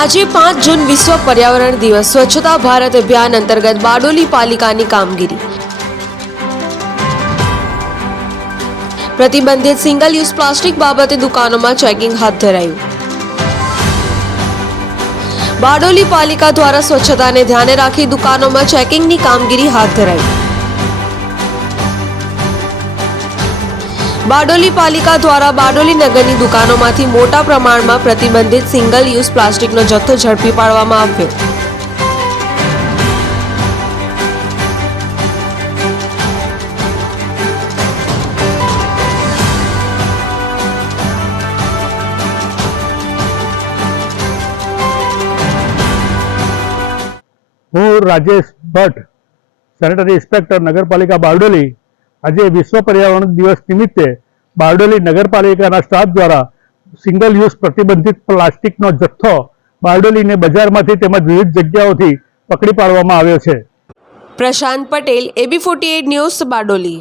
આજે પાંચ જૂન વિશ્વ પર્યાવરણ દિવસ સ્વચ્છતા ભારત અભિયાન અંતર્ગત બારડોલી પાલિકાની કામગીરી પ્રતિબંધિત સિંગલ યુઝ પ્લાસ્ટિક બાબતે દુકાનોમાં ચેકિંગ હાથ ધરાયું બારડોલી પાલિકા દ્વારા સ્વચ્છતાને ધ્યાને રાખી દુકાનોમાં ચેકિંગની કામગીરી હાથ ધરાઈ બારડોલી પાલિકા દ્વારા બારડોલી નગરની દુકાનોમાંથી મોટા પ્રમાણમાં પ્રતિબંધિત સિંગલ યુઝ પ્લાસ્ટિકનો જથ્થો ઝડપી પાડવામાં આવ્યો હું રાજેશ ભટ્ટ સેનેટરી ઇન્સ્પેક્ટર નગરપાલિકા બારડોલી આજે વિશ્વ પર્યાવરણ દિવસ નિમિત્તે બારડોલી નગરપાલિકાના સ્ટાફ દ્વારા સિંગલ યુઝ પ્રતિબંધિત પ્લાસ્ટિકનો જથ્થો બારડોલીને બજારમાંથી તેમજ વિવિધ જગ્યાઓથી પકડી પાડવામાં આવ્યો છે Prashant Patel AB forty news Bardoli